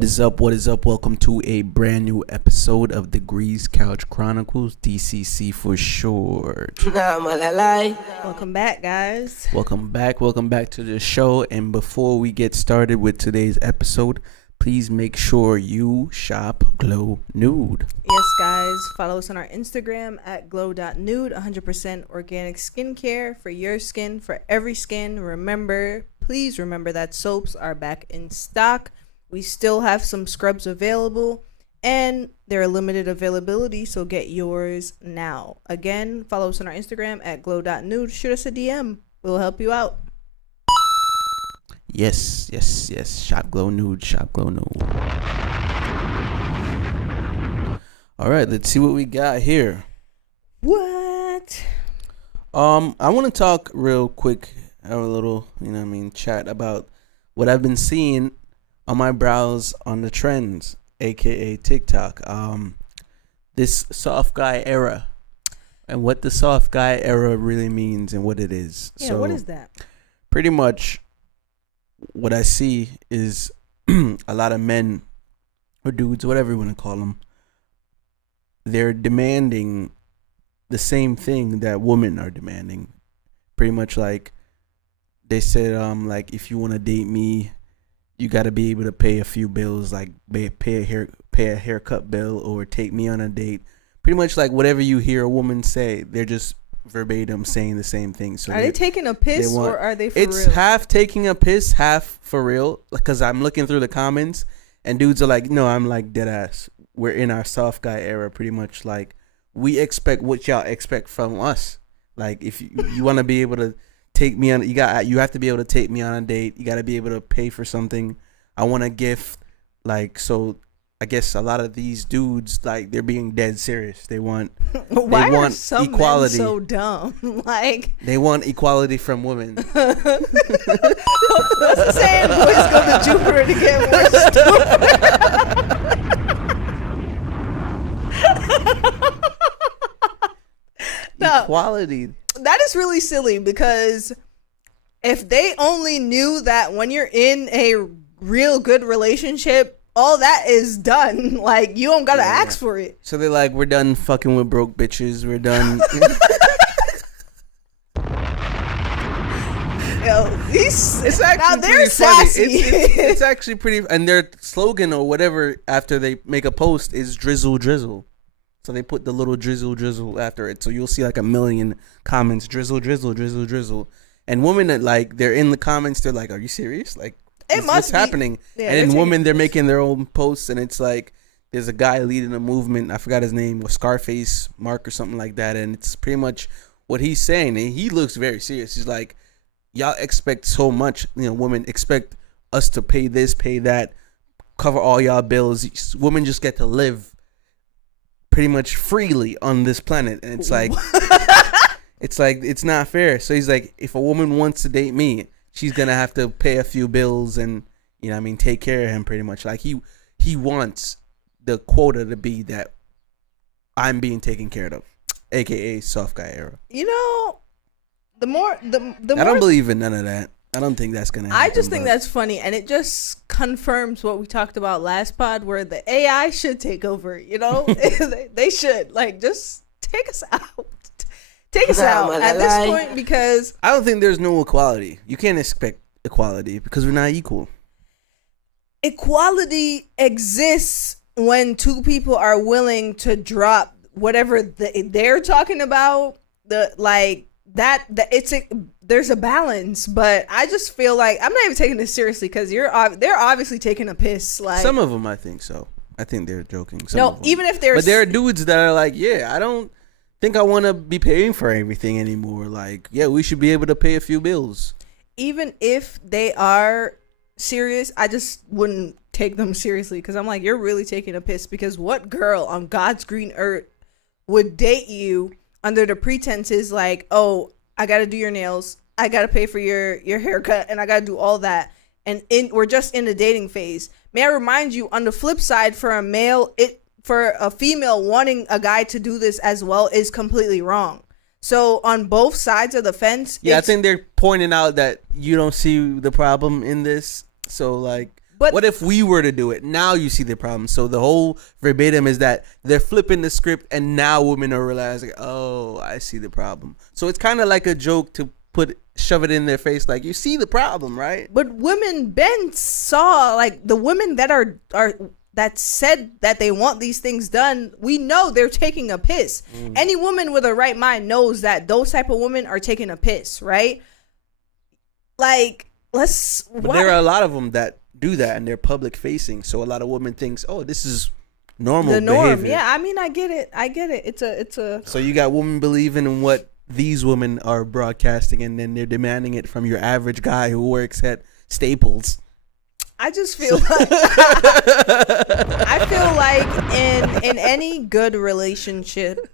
What is up? What is up? Welcome to a brand new episode of Degrees Couch Chronicles, DCC for short. Welcome back, guys. Welcome back to the show. And before we get started with today's episode, please make sure you shop Glow Nude. Yes, guys. Follow us on our Instagram at glow.nude, 100% organic skincare for your skin, for every skin. Please remember that soaps are back in stock. We still have some scrubs available, and they're a limited availability, so get yours now. Again, follow us on our Instagram at glow.nude. Shoot us a DM. We'll help you out. Yes. Shop Glow Nude. All right, let's see what we got here. What? I want to talk real quick, have a little, chat about what I've been seeing on my browse on the trends, aka TikTok. This soft guy era, and what the soft guy era really means and what it is. Yeah, what is that? Pretty much what I see is a lot of men or dudes, whatever you want to call them, they're demanding the same thing that women are demanding. Pretty much like they said, like, if you want to date me, you got to be able to pay a few bills, like pay a haircut bill or take me on a date. Pretty much like whatever you hear a woman say, they're just verbatim saying the same thing. So are they taking a piss or are they for real? It's half taking a piss, half for real. Because I'm looking through the comments and dudes are like, no, I'm like dead ass. We're in our soft guy era, pretty much. Like, we expect what y'all expect from us. Like, if you want to be able to take me on, you have to be able to take me on a date. You got to be able to pay for something. I want a gift. Like, so I guess a lot of these dudes, like, they're being dead serious. They want Why they want are some equality. Men so dumb? Like, they want equality from women. What's the saying? Boys go to Jupiter to get more stupid. No. Equality. That is really silly, because if they only knew that when you're in a real good relationship, all that is done. Like, you don't gotta ask for it. So they're like, we're done fucking with broke bitches. We're done. Yo, it's actually now they're sassy. sassy. It's actually pretty. And their slogan or whatever after they make a post is drizzle drizzle. So they put the little drizzle after it. So you'll see like a million comments, drizzle. And women that, like, they're in the comments, they're like, are you serious? Like, what's happening? Yeah, and then women, they're making their own posts, and it's like, there's a guy leading a movement, I forgot his name, or Scarface Mark or something like that. And it's pretty much what he's saying. And he looks very serious. He's like, y'all expect so much. Women expect us to pay this, pay that, cover all y'all bills. Women just get to live pretty much freely on this planet, and it's like it's not fair. So he's like, if a woman wants to date me, she's gonna have to pay a few bills and take care of him. Pretty much like he wants the quota to be that I'm being taken care of, aka soft guy era. The more I don't believe in none of that. I don't think that's gonna happen. I just think that's funny, and it just confirms what we talked about last pod, where the AI should take over. They should, like, just take us out. Take us out at this point, because I don't think there's no equality. You can't expect equality because we're not equal. Equality exists when two people are willing to drop whatever they're talking about. There's a balance, but I just feel like I'm not even taking this seriously, because they're obviously taking a piss. Like, some of them, I think so. I think they're joking. Even if they're, but there are dudes that are like, yeah, I don't think I want to be paying for everything anymore. Like, yeah, we should be able to pay a few bills. Even if they are serious, I just wouldn't take them seriously, because I'm like, you're really taking a piss. Because what girl on God's green earth would date you under the pretenses like, oh, I gotta do your nails, I gotta pay for your haircut, and I gotta do all that, and we're just in the dating phase. May I remind you, on the flip side, for a female wanting a guy to do this as well is completely wrong. So on both sides of the fence, I think they're pointing out that you don't see the problem in this. So like, But what if we were to do it? Now you see the problem. So the whole verbatim is that they're flipping the script, and now women are realizing, oh, I see the problem. So it's kind of like a joke to shove it in their face, like, you see the problem, right? But women Ben saw, like, the women that are that said that they want these things done, we know they're taking a piss. Any woman with a right mind knows that those type of women are taking a piss, right? Like, but there are a lot of them that do that, and they're public facing, so a lot of women thinks, oh, this is normal behavior. Yeah, I mean, I get it. It's a So you got women believing in what these women are broadcasting, and then they're demanding it from your average guy who works at Staples. I just feel like I feel like in any good relationship,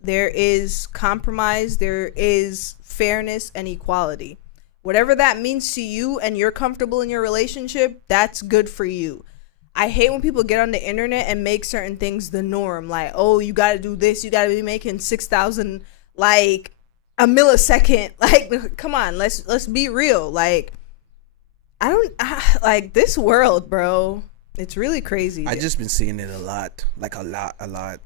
there is compromise, there is fairness and equality. Whatever that means to you and you're comfortable in your relationship, that's good for you. I hate when people get on the internet and make certain things the norm. Like, oh, you got to do this. You got to be making 6,000 like a millisecond. Like, come on, let's be real. Like, like this world, bro. It's really crazy. I just been seeing it a lot, like a lot.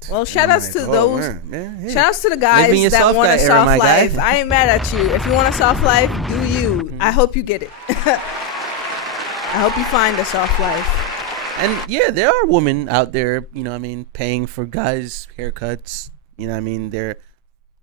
Well, shout outs to those. Man, hey. Shout outs to the guys that want a soft life. I ain't mad at you. If you want a soft life, do you. I hope you get it. I hope you find a soft life. And yeah, there are women out there, you know what I mean, paying for guys' haircuts. You know what I mean? They're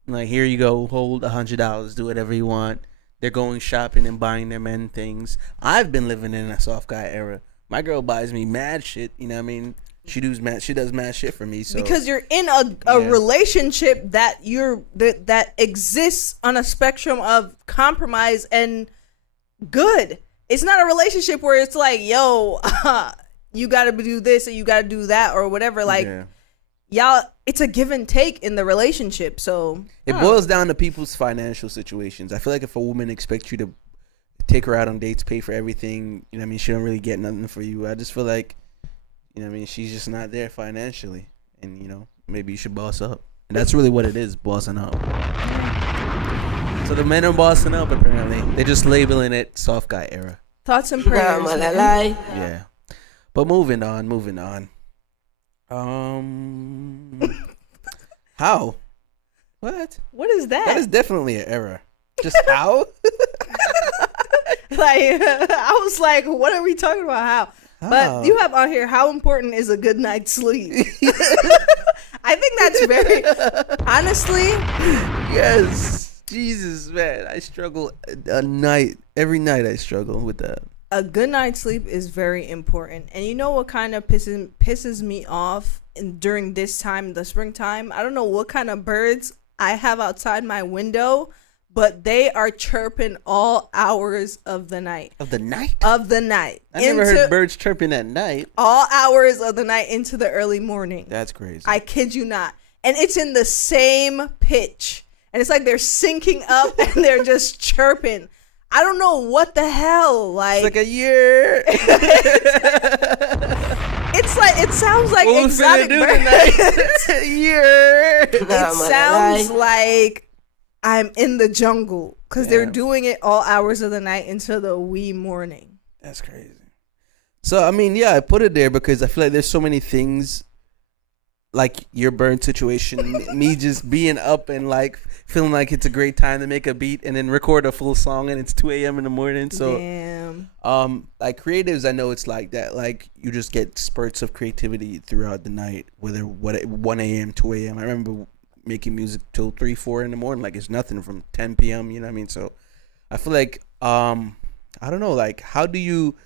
like, here you go, hold $100, do whatever you want. They're going shopping and buying their men things. I've been living in a soft guy era. My girl buys me mad shit, you know what I mean? She does mad shit for me. So because you're in a relationship that that exists on a spectrum of compromise and good. It's not a relationship where it's like, yo, you got to do this and you got to do that or whatever. Like, y'all, it's a give and take in the relationship. So it boils down to people's financial situations. I feel like if a woman expects you to take her out on dates, pay for everything, you know what I mean, she don't really get nothing for you. I just feel like, you know what I mean, she's just not there financially, and you know, maybe you should boss up. And that's really what it is, bossing up. So the men are bossing up, apparently. They're just labeling it soft guy era. Thoughts and prayers. Yeah. But moving on. How? What is that? That is definitely an era. Just how? Like, I was like, what are we talking about? How? But you have on here, how important is a good night's sleep? I think that's very, honestly. Yes. Jesus, man. I struggle every night I struggle with that. A good night's sleep is very important. And you know what kind of pisses me off during this time, the springtime? I don't know what kind of birds I have outside my window, but they are chirping all hours of the night. Of the night? Of the night. I never heard birds chirping at night. All hours of the night into the early morning. That's crazy. I kid you not. And it's in the same pitch. And it's like they're syncing up and they're just chirping. I don't know what the hell. Like, it's like a year. It's like, it sounds like exotic birds. A year. It sounds like I'm in the jungle because they're doing it all hours of the night into the wee morning. That's crazy. So, I mean, yeah, I put it there because I feel like there's so many things like your burn situation, me just being up and like feeling like it's a great time to make a beat and then record a full song and it's 2 a.m. in the morning. So, damn. Like creatives, I know it's like that. Like you just get spurts of creativity throughout the night, whether 1 a.m., 2 a.m. I remember making music till 3, 4 in the morning. Like it's nothing from 10 p.m. You know what I mean? So I feel like, I don't know, like how do you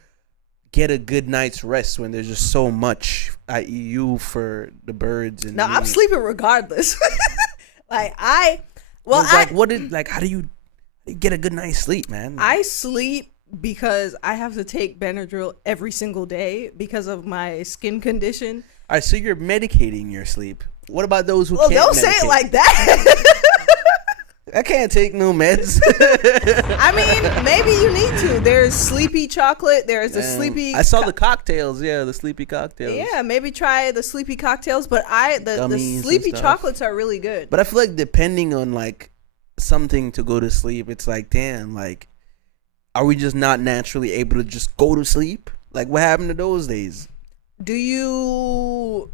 get a good night's rest when there's just so much ayyyy for the birds? And I'm sleeping regardless. How do you get a good night's sleep, man? I sleep because I have to take Benadryl every single day because of my skin condition. All right, so you're medicating your sleep. What about those who can't don't medicate? say it like that. I can't take no meds. I mean, maybe you need to. There's sleepy chocolate. There's a sleepy. I saw the cocktails. Yeah, the sleepy cocktails. Yeah, maybe try the sleepy cocktails. But the sleepy chocolates are really good. But I feel like depending on like something to go to sleep, it's like damn, like are we just not naturally able to just go to sleep? Like, what happened to those days? Do you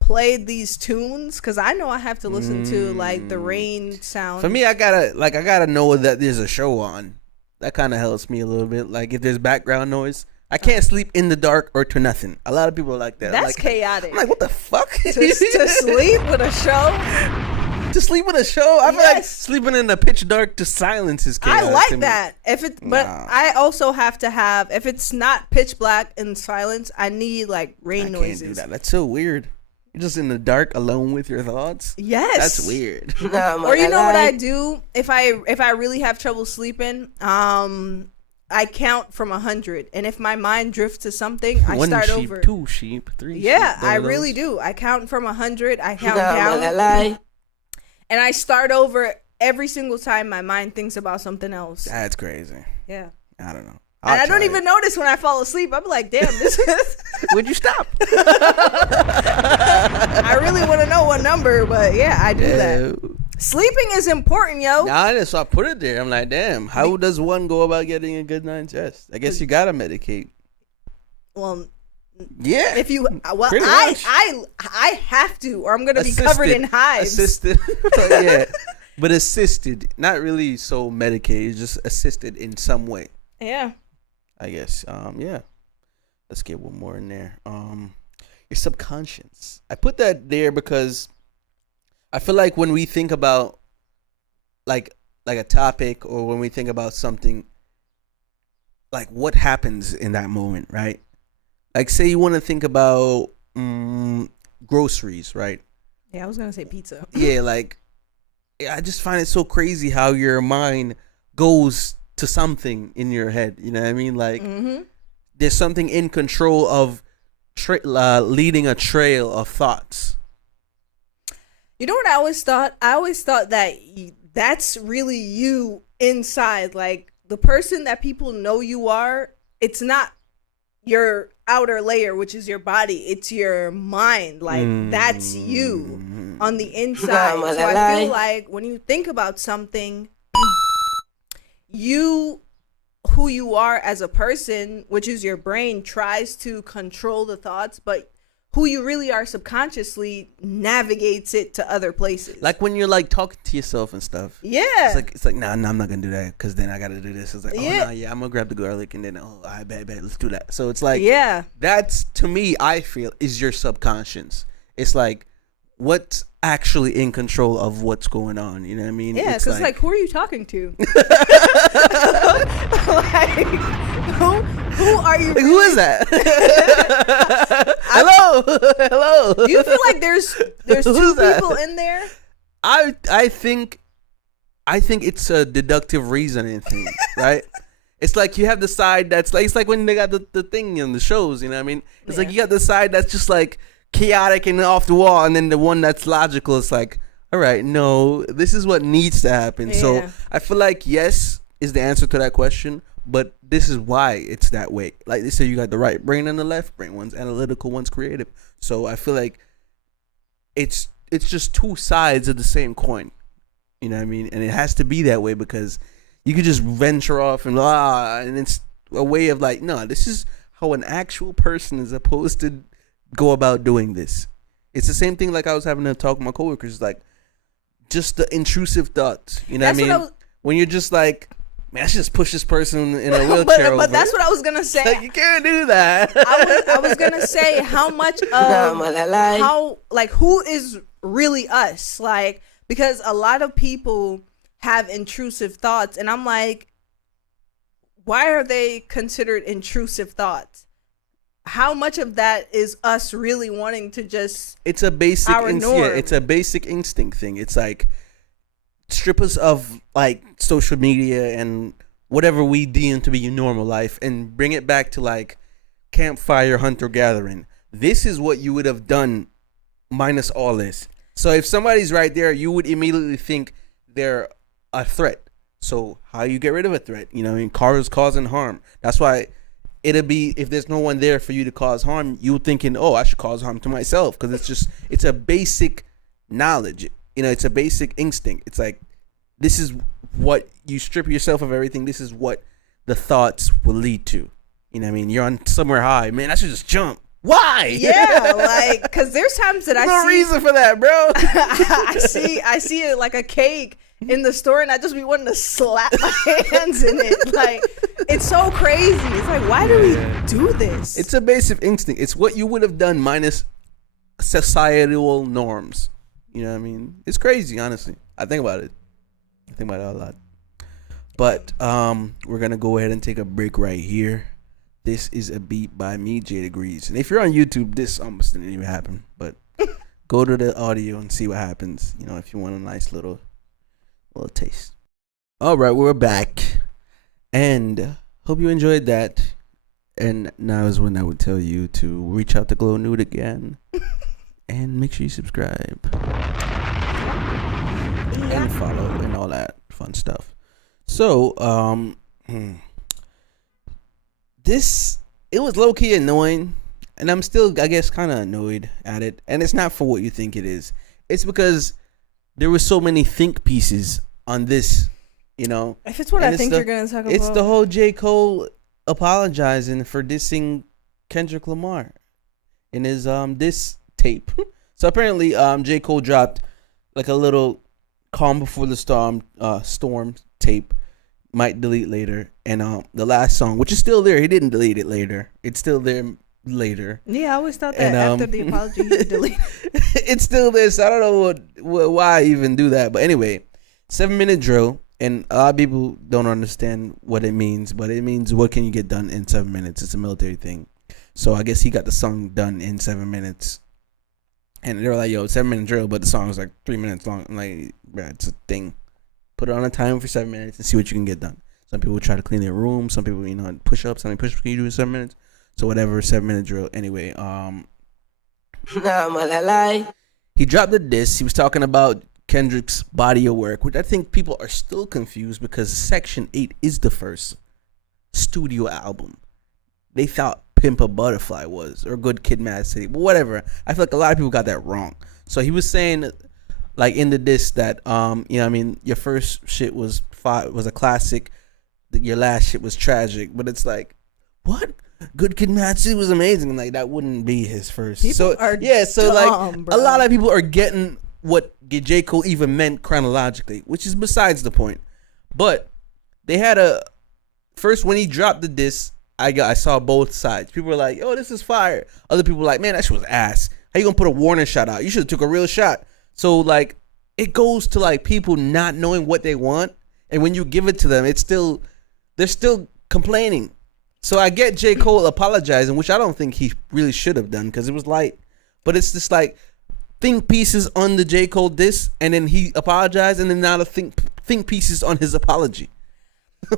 play these tunes? Because I know I have to listen to like the rain sound. For me, I gotta know that there's a show on. That kind of helps me a little bit. Like if there's background noise, I can't sleep in the dark or to nothing. A lot of people are like that. That's like, chaotic. I'm like, what the fuck? to sleep with a show. To sleep with a show, I feel like sleeping in the pitch dark to silence is chaotic. I like that. But I also have to have, if it's not pitch black and silence, I need like rain noises. Can't do that. That's so weird. You're just in the dark alone with your thoughts. Yes, that's weird. Or you know what I do if I really have trouble sleeping? I count from 100, and if my mind drifts to something, I start over. 2 sheep, 3. Yeah, sheep, I really do. I count from 100. I count down. And I start over every single time my mind thinks about something else. That's crazy. Yeah. I don't know. And I don't even notice when I fall asleep. I'm like, damn, this is... Would you stop? I really want to know what number, but yeah, I do that. Sleeping is important, yo. Nah, so I put it there. I'm like, damn, how does one go about getting a good night's rest? I guess you gotta medicate. Well... Yeah. If you I have to, or I'm gonna be covered in hives. Assisted. Yeah. But assisted. Not really so medicated, just assisted in some way. Yeah. I guess. Yeah. Let's get one more in there. Your subconscious. I put that there because I feel like when we think about like a topic, or when we think about something, like what happens in that moment, right? Like, say you want to think about groceries, right? Yeah, I was going to say pizza. Yeah, like, I just find it so crazy how your mind goes to something in your head. You know what I mean? Like, there's something in control of leading a trail of thoughts. You know what I always thought? I always thought that that's really you inside. Like, the person that people know you are, it's not your outer layer, which is your body, it's your mind. Like that's you on the inside. So I feel like when you think about something, who you are as a person, which is your brain, tries to control the thoughts, but who you really are subconsciously navigates it to other places. Like when you're like talking to yourself and stuff. Yeah. It's like nah, I'm not gonna do that because then I gotta do this. It's like, I'm gonna grab the garlic and then I bet let's do that. So it's like, yeah, that's, to me, I feel, is your subconscious. It's like what's actually in control of what's going on. You know what I mean? Yeah, because like, who are you talking to? Like, who are you? Like, who is that? Hello. Do you feel like there's two people in there? I think it's a deductive reasoning thing, right? It's like you have the side that's like, it's like when they got the thing in the shows, you know what I mean? It's like you got the side that's just like chaotic and off the wall, and then the one that's logical. It's like, all right, no, this is what needs to happen. Yeah. So I feel like yes is the answer to that question, but this is why it's that way. Like they say, you got the right brain and the left brain. One's analytical, one's creative. So I feel like it's just two sides of the same coin. You know what I mean? And it has to be that way because you could just venture off and and it's a way of like, no, this is how an actual person is supposed to go about doing this. It's the same thing like I was having to talk with my coworkers, like just the intrusive thoughts. You know what I mean? When you're just like, man, I should just push this person in a wheelchair. but that's what I was gonna say. Like, you can't do that. I was gonna say how much of how, like, who is really us, like, because a lot of people have intrusive thoughts, and I'm like, why are they considered intrusive thoughts? How much of that is us really wanting to just? It's a basic it's a basic instinct thing. It's like, strip us of like social media and whatever we deem to be your normal life and bring it back to like campfire, hunter gathering. This is what you would have done minus all this. So if somebody's right there, you would immediately think they're a threat. So how you get rid of a threat? You know, I mean, cars causing harm. That's why it'll be, if there's no one there for you to cause harm, you thinking, oh, I should cause harm to myself, because it's a basic knowledge. You know, it's a basic instinct. It's like, this is what you strip yourself of everything. This is what the thoughts will lead to. You know what I mean? You're on somewhere high. Man, I should just jump. Why? Yeah, like, because there's times that There's no reason for that, bro. I see it like a cake in the store, and I just be wanting to slap my hands in it. Like, it's so crazy. It's like, why do we do this? It's a basic instinct. It's what you would have done minus societal norms. You know what I mean? It's crazy, honestly. I think about it. I think about it a lot. But we're gonna go ahead and take a break right here. This is a beat by me, J Degrees. And if you're on YouTube, this almost didn't even happen. But go to the audio and see what happens. You know, if you want a nice little taste. All right, we're back. And hope you enjoyed that. And now is when I would tell you to reach out to Glow Nude again. And make sure you subscribe. And follow and all that fun stuff. So, it was low-key annoying, and I'm still, I guess, kind of annoyed at it. And it's not for what you think it is. It's because there were so many think pieces on this, you know. If it's what I think you're going to talk about. It's the whole J. Cole apologizing for dissing Kendrick Lamar in his diss tape. So apparently J. Cole dropped like a little Calm Before the Storm tape. Might delete later, and the last song, which is still there, he didn't delete it later. It's still there later. Yeah, I always thought that after the apology, he would delete it. It's still there, so I don't know why I even do that. But anyway, 7-minute drill, and a lot of people don't understand what it means, but it means what can you get done in 7 minutes. It's a military thing. So I guess he got the song done in 7 minutes, and they were like, "Yo, 7-minute drill," but the song was like 3 minutes long. I'm like, bruh, it's a thing. Put it on a timer for 7 minutes and see what you can get done. Some people try to clean their room. Some people, push ups. How many push ups can you do in 7 minutes? So whatever, 7-minute drill. Anyway, he dropped the diss. He was talking about Kendrick's body of work, which I think people are still confused because Section 8 is the first studio album. They thought Pimp a Butterfly was, or Good Kid, Mad City, but whatever. I feel like a lot of people got that wrong. So he was saying, like in the diss, that your first shit was a classic, your last shit was tragic, but it's like, what? Good Kid, Mad City was amazing. Like, that wouldn't be his first. People are dumb, a lot of people are getting what J. Cole even meant chronologically, which is besides the point. But they had first when he dropped the diss, I saw both sides. People were like, "Oh, this is fire." Other people were like, "Man, that shit was ass. How you gonna put a warning shot out? You should have took a real shot." So like, it goes to like people not knowing what they want, and when you give it to them, they're still complaining. So I get J. Cole apologizing, which I don't think he really should have done because it was light. But it's just like think pieces on the J. Cole diss, and then he apologized, and then now the think pieces on his apology.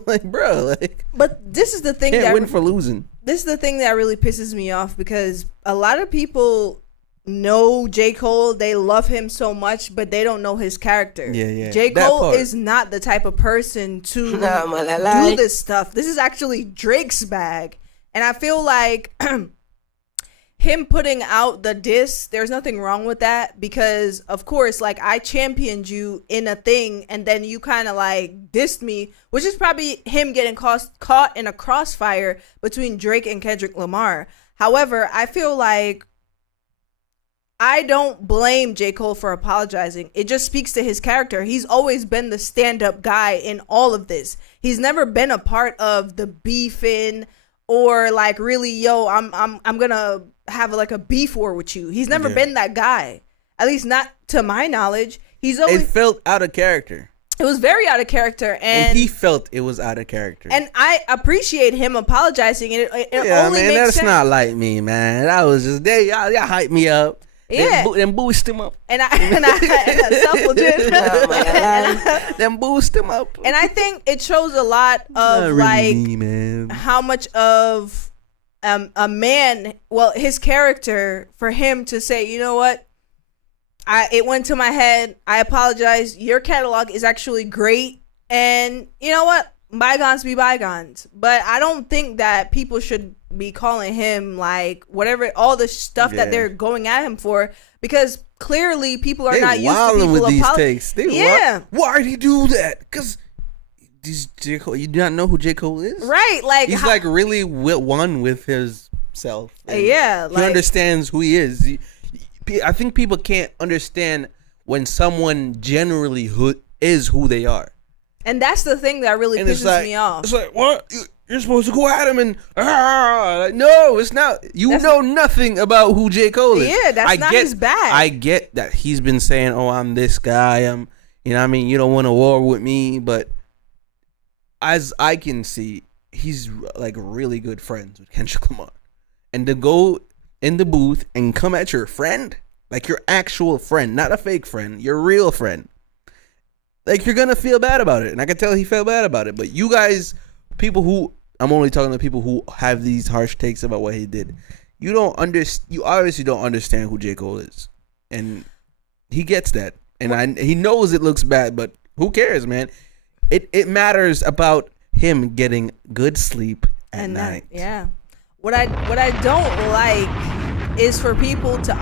Like, bro, like. But this is the thing. Can't win for losing. This is the thing that really pisses me off because a lot of people know J. Cole, they love him so much, but they don't know his character. Yeah. J. Cole is not the type of person to do this stuff. This is actually Drake's bag. And I feel like him putting out the diss, there's nothing wrong with that because, of course, like I championed you in a thing and then you kind of like dissed me, which is probably him getting caught in a crossfire between Drake and Kendrick Lamar. However, I feel like I don't blame J. Cole for apologizing. It just speaks to his character. He's always been the stand-up guy in all of this. He's never been a part of the beefing or like really, yo, I'm gonna have like a beef war with you. He's never been that guy. At least not to my knowledge. He's always it felt out of character. It was very out of character, and he felt it was out of character. And I appreciate him apologizing. And it only makes that's sense. not like me, man. That was just y'all hyped me up. Yeah, then boost him up, and I then boost him up. And I think it shows a lot of like how much of a man, well, his character, for him to say, you know what, it went to my head. I apologize. Your catalog is actually great, and you know what, bygones be bygones. But I don't think that people should be calling him like whatever, all the stuff that they're going at him for, because clearly people are not used to people with these takes. Why did he do that? Because J. Cole, you do not know who J. Cole is? Right, like he's like really one with his self. Yeah, he understands who he is. I think people can't understand when someone generally is who they are. And that's the thing that really pisses me off. It's like, what? You're supposed to go at him and like, no, it's not. You know nothing about who J. Cole is. Yeah, that's not his bag. I get that he's been saying, "Oh, I'm this guy. I'm, you know, what I mean, you don't want a war with me." But as I can see, he's like really good friends with Kendrick Lamar, and to go in the booth and come at your friend, like your actual friend, not a fake friend, your real friend. Like, you're gonna feel bad about it, and I can tell he felt bad about it. But you guys, people who, I'm only talking to people who have these harsh takes about what he did. You obviously don't understand who J. Cole is, and he gets that, and he knows it looks bad, but who cares, man? It matters about him getting good sleep at night. Yeah. What I don't like is for people to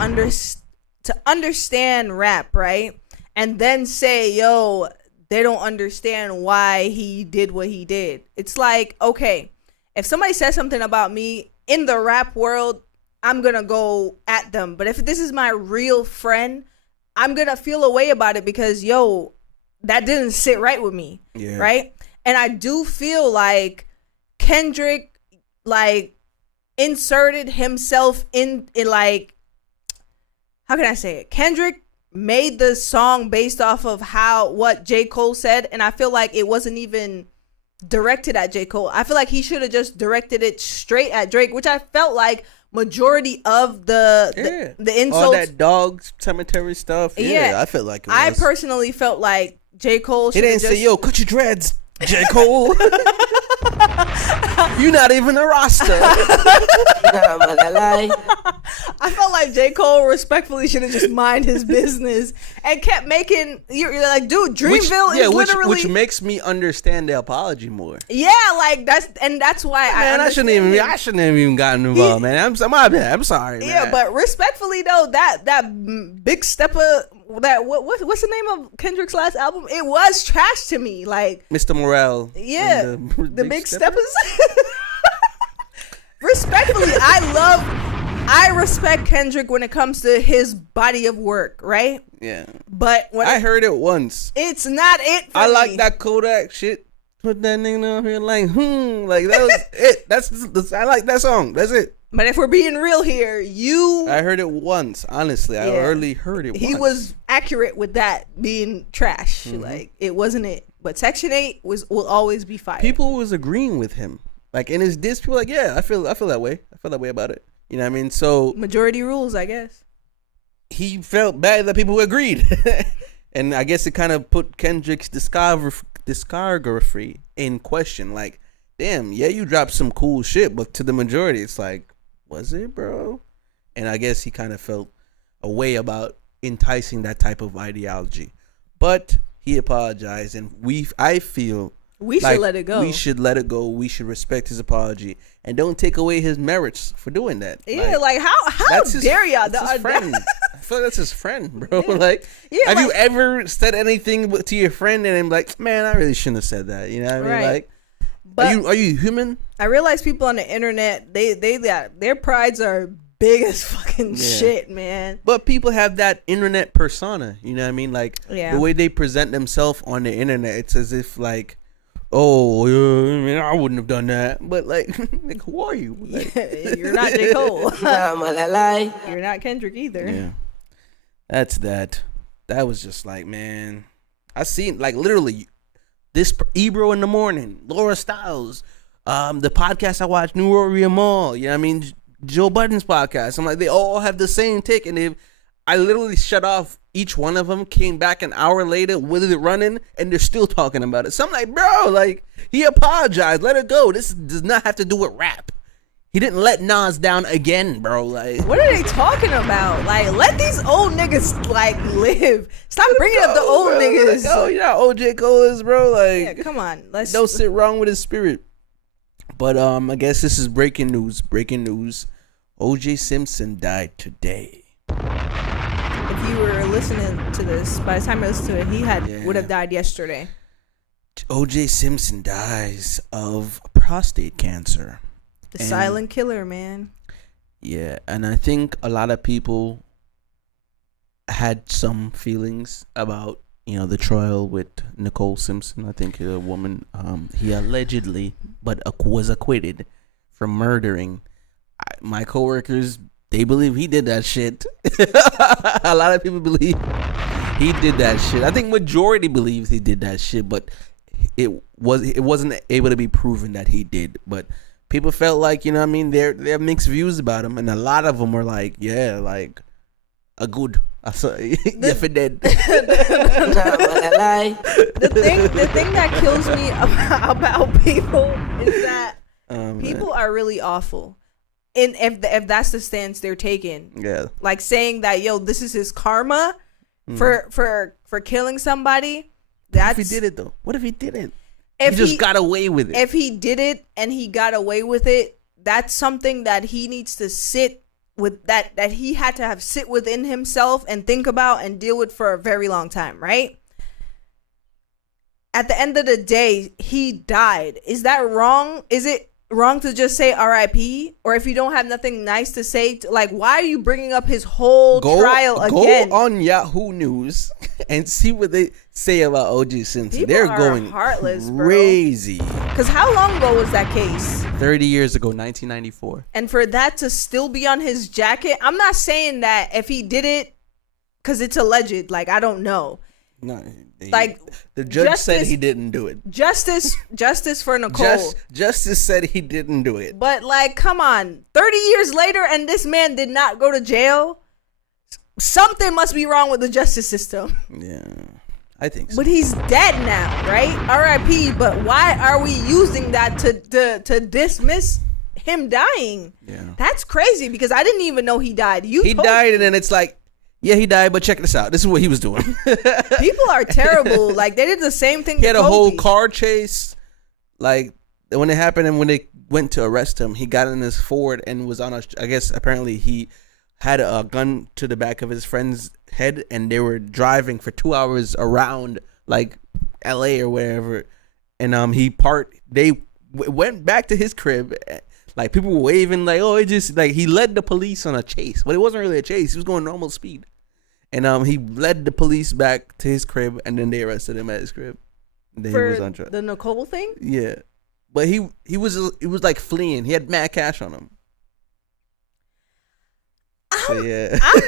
understand rap, right? And then say, yo, they don't understand why he did what he did. It's like, okay, if somebody says something about me in the rap world, I'm going to go at them. But if this is my real friend, I'm going to feel a way about it because, yo, that didn't sit right with me. Yeah. Right? And I do feel like Kendrick, like, inserted himself in like, how can I say it? Kendrick made the song based off of what J. Cole said, and I feel like it wasn't even directed at J. Cole. I feel like he should have just directed it straight at Drake, which I felt like majority of the insults, all that dog cemetery stuff. Yeah, I felt like it was. I personally felt like J. Cole should have say, yo, cut your dreads, J. Cole. You're not even a roster. I felt like J. Cole respectfully should have just mind his business and kept making. You're like, dude, Dreamville is literally, which makes me understand the apology more. Yeah, like that's why I shouldn't have even gotten involved, man. I'm sorry, man. Yeah, but respectfully though, that big stepper. That what's the name of Kendrick's last album? It was trash to me, like Mr. Morale. Yeah, the big steppers. Respectfully, I respect Kendrick when it comes to his body of work, right? Yeah. But when I heard it once, it's not it. I like that Kodak shit. Put that nigga on here like like that was it. I like that song. That's it. But if we're being real here, I heard it once. Honestly, I only heard it once. He was accurate with that being trash. Mm-hmm. Like, it wasn't it. But Section 8 will always be fire. People was agreeing with him. Like, in his diss, people were like, yeah, I feel that way. I feel that way about it. You know what I mean? So majority rules, I guess. He felt bad that people agreed. And I guess it kind of put Kendrick's discography in question. Like, damn, yeah, you dropped some cool shit, but to the majority, it's like, was it, bro? And I guess he kind of felt a way about enticing that type of ideology. But he apologized, and I feel we should let it go. We should let it go. We should respect his apology and don't take away his merits for doing that. Yeah, like how dare y'all? That's his friend. I feel like that's his friend, bro. Yeah. Like, have you ever said anything to your friend and I'm like, man, I really shouldn't have said that. You know what I mean? Like, but are you human? I realize people on the internet, they got their prides are big as fucking shit, man. But people have that internet persona, you know what I mean? Like, the way they present themselves on the internet, it's as if like, oh, I wouldn't have done that. But like who are you? Like, you're not J. Cole. You're not Kendrick either. Yeah, that's that. That was just like, man, I seen like literally this Ebro in the morning, Laura Styles, the podcast I watched, New Rory Mall. You know what I mean? Joe Budden's podcast. I'm like, they all have the same take, and I literally shut off each one of them, came back an hour later with it running, and they're still talking about it. So I'm like, bro, like, he apologized, let it go. This does not have to do with rap. He didn't let Nas down again, bro. Like, what are they talking about? Like, let these old niggas like live. Stop bringing up the old niggas. Like, oh, you know how old J. Cole is, bro. Like, yeah, come on, don't sit wrong with his spirit. But I guess this is breaking news. Breaking news: O.J. Simpson died today. If you were listening to this, by the time I listened to it, he would have died yesterday. O.J. Simpson dies of prostate cancer. The silent killer, man. Yeah, and I think a lot of people had some feelings about, the trial with Nicole Simpson. I think a woman, he allegedly, but was acquitted from murdering. My coworkers, they believe he did that shit. A lot of people believe he did that shit. I think majority believes he did that shit, but it wasn't able to be proven that he did. But people felt like, they have mixed views about him, and a lot of them were like, yeah, like a good. If it did. The thing that kills me about people is that people are really awful. And if that's the stance they're taking, yeah, like saying that, yo, this is his karma for killing somebody. That's, what if he did it though? What if he didn't? He just got away with it. If he did it and he got away with it, that's something that he needs to sit with, that he had to have sit within himself and think about and deal with for a very long time, right? At the end of the day, he died. Is that wrong? Is it wrong to just say R.I.P.? Or if you don't have nothing nice to say, why are you bringing up his whole trial again? Go on Yahoo News and see what they say about O.J. Simpson. People They're are going heartless, crazy. Because how long ago was that case? 30 years ago, 1994. And for that to still be on his jacket, I'm not saying that if he did it, because it's alleged, I don't know. No, the judge said he didn't do it. Justice for Nicole. Justice said he didn't do it. But come on, 30 years later, and this man did not go to jail. Something must be wrong with the justice system. Yeah, I think so. But he's dead now, right? R.I.P. But why are we using that to dismiss him dying? Yeah, that's crazy because I didn't even know he died. He died, and then it's like, yeah, he died, but check this out. This is what he was doing. People are terrible. They did the same thing. He had a whole car chase. When it happened and when they went to arrest him, he got in his Ford and was on I guess apparently he had a gun to the back of his friend's head, and they were driving for 2 hours around LA or wherever. And they went back to his crib. People were waving he led the police on a chase. But it wasn't really a chase. He was going normal speed. And he led the police back to his crib, and then they arrested him at his crib. And then for he was on trial. The Nicole thing? Yeah. But he was fleeing. He had mad cash on him. I'm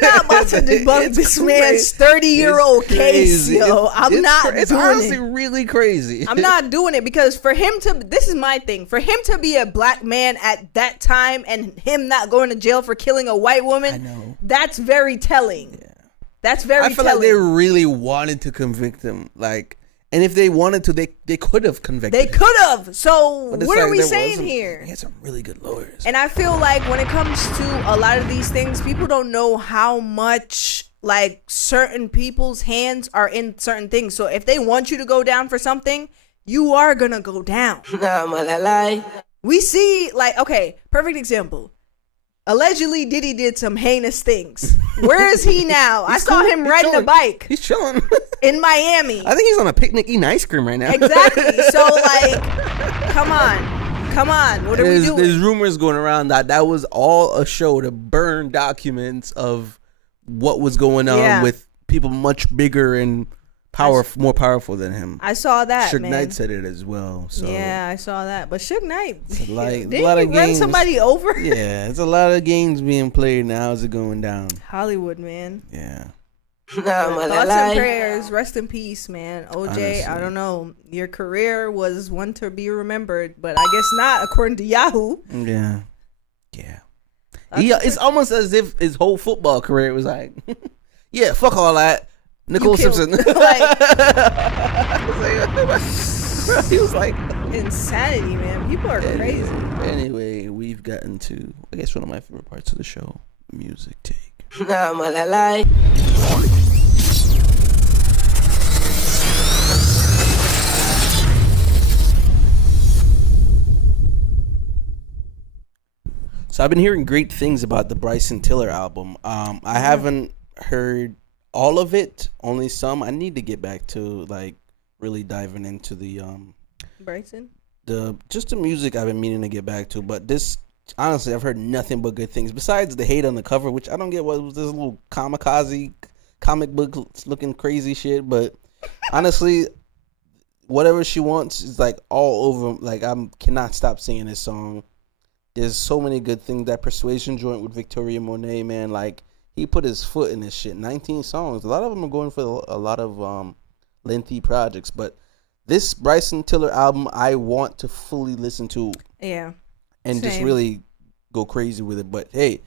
not about to debunk this man's 30-year-old case, yo. It's honestly really crazy. I'm not doing it because for him to, this is my thing, for him to be a black man at that time and him not going to jail for killing a white woman, I know. That's very telling. Yeah. That's very telling. I feel like they really wanted to convict him, and if they wanted to, they could have convicted him. They could have. So what are we saying here? He had some really good lawyers. And I feel like when it comes to a lot of these things, people don't know how much certain people's hands are in certain things. So if they want you to go down for something, you are gonna go down. We see okay, perfect example. Allegedly, Diddy did some heinous things. Where is he now? I saw him riding a bike. He's chilling in Miami. I think he's on a picnic eating ice cream right now. Exactly. So, come on. What are we doing? There's rumors going around that was all a show to burn documents of what was going on with people much bigger and more powerful than him. I saw that. Suge Knight said it as well. So yeah, I saw that. But Suge Knight, didn't he run somebody over? Yeah, it's a lot of games being played now. How's it going down? Hollywood, man. Yeah. Thoughts and prayers. Rest in peace, man. OJ, honestly. I don't know. Your career was one to be remembered, but I guess not, according to Yahoo. Yeah. It's almost as if his whole football career was yeah, fuck all that. Nicole Simpson. He was insanity, man. People are crazy. Anyway, we've gotten to, I guess, one of my favorite parts of the show, music take. So I've been hearing great things about the Bryson Tiller album. I haven't heard all of it, only some. I need to get back to really diving into Bryson. the music I've been meaning to get back to, but this honestly I've heard nothing but good things besides the hate on the cover, which I don't get. What was this little kamikaze comic book looking crazy shit? But honestly, whatever she wants is like all over. Like I cannot stop singing this song. There's so many good things. That Persuasion joint with Victoria Monet, man, like he put his foot in this shit. 19 songs. A lot of them are going for a lot of lengthy projects, but this Bryson Tiller album, I want to fully listen to. Yeah. And Same. just really go crazy with it. But hey,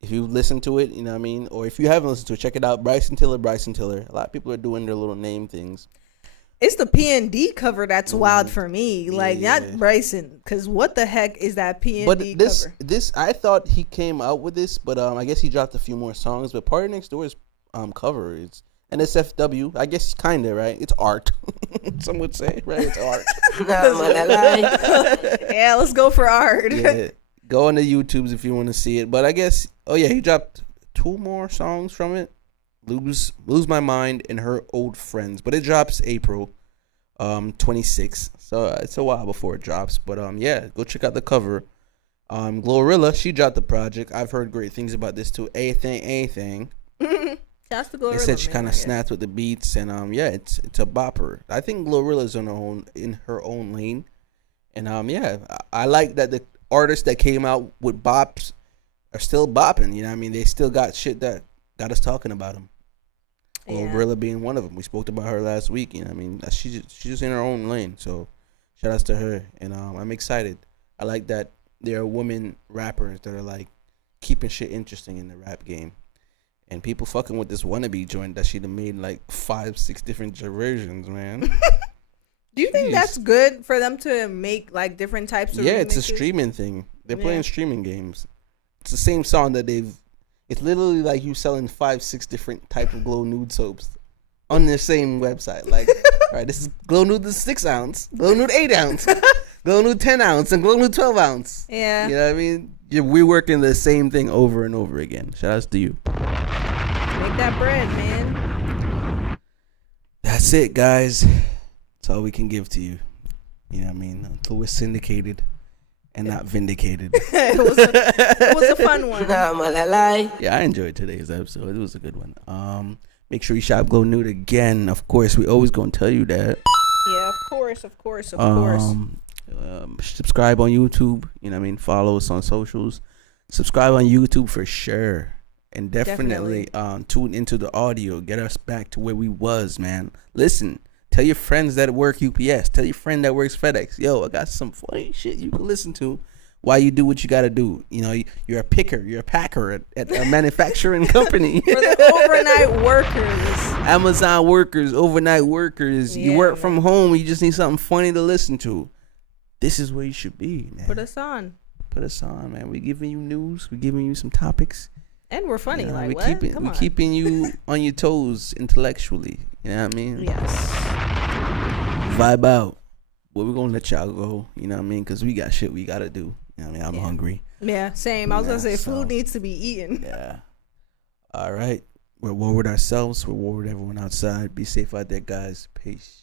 if you listen to it, you know what I mean? Or if you haven't listened to it, check it out. Bryson Tiller, Bryson Tiller. A lot of people are doing their little name things. It's the P&D cover that's wild for me. Like, not Bryson. Because what the heck is that P&D cover? This, I thought he came out with this, but I guess he dropped a few more songs. But Party Next Door's cover is NSFW. I guess kind of, right? It's art. Some would say, right? It's art. Yeah, let's go for art. Yeah. Go on the YouTubes if you want to see it. But I guess, he dropped 2 more songs from it. Lose My Mind and Her Old Friends. But it drops April 26th. So it's a while before it drops. But go check out the cover. Glorilla, she dropped the project. I've heard great things about this too. Ehhthang. That's the Glorilla. They said she kind of snapped with the beats, and it's a bopper. I think Glorilla's in her own lane, and I like that the artists that came out with bops are still bopping. You know what I mean? They still got shit that got us talking about them. Glorilla being one of them. We spoke about her last week. You know what I mean? She's just in her own lane. So shout outs to her, and I'm excited. I like that there are women rappers that are like keeping shit interesting in the rap game. And people fucking with this wannabe joint that she'd have made like 5-6 different versions, man. Do you think that's good for them to make like different types of remixes? It's a streaming thing. They're playing streaming games. It's the same song that it's literally like you selling 5-6 different type of Glow Nude soaps on the same website. Like, all right, this is Glow Nude the 6 ounce, Glow Nude 8 ounce, Glow Nude 10 ounce, and Glow Nude 12 ounce. Yeah. You know what I mean? We're working the same thing over and over again. Shout outs to you. Make that bread, man. That's it, guys. That's all we can give to you. You know what I mean? Until we're syndicated and not vindicated. It was a fun one. Yeah, I enjoyed today's episode. It was a good one. Make sure you shop Glow Nude again. Of course, we always gonna tell you that. Yeah, of course. Subscribe on YouTube. You know what I mean? Follow us on socials. Subscribe on YouTube for sure. And definitely tune into the audio. Get us back to where we was, man. Listen, tell your friends that work UPS. Tell your friend that works FedEx. Yo, I got some funny shit you can listen to while you do what you got to do. You know, you're a picker. You're a packer at a manufacturing company. For the overnight workers. Amazon workers, overnight workers. Yeah, you work from home. You just need something funny to listen to. This is where you should be, man. Put us on, man. We're giving you news. We're giving you some topics. And we're funny, we're what? keeping you on your toes intellectually. You know what I mean? Yes. Vibe out. Well, we're gonna let y'all go. You know what I mean? Because we got shit we gotta do. You know what I mean? I'm hungry. Yeah, same. I was gonna say food needs to be eaten. Yeah. All right. We're war with ourselves. We're war with everyone outside. Be safe out there, guys. Peace.